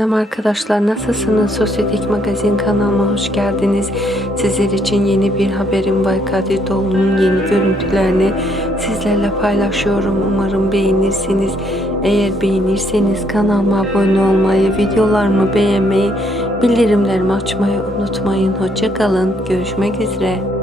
Selam arkadaşlar nasılsınız? Sosyetik Magazin kanalıma hoş geldiniz. Sizler için yeni bir haberim var. Kadir Doğulu'nun yeni görüntülerini sizlerle paylaşıyorum. Umarım beğenirsiniz. Eğer beğenirseniz kanalıma abone olmayı, videolarımı beğenmeyi, bildirimlerimi açmayı unutmayın. Hoşçakalın. Görüşmek üzere.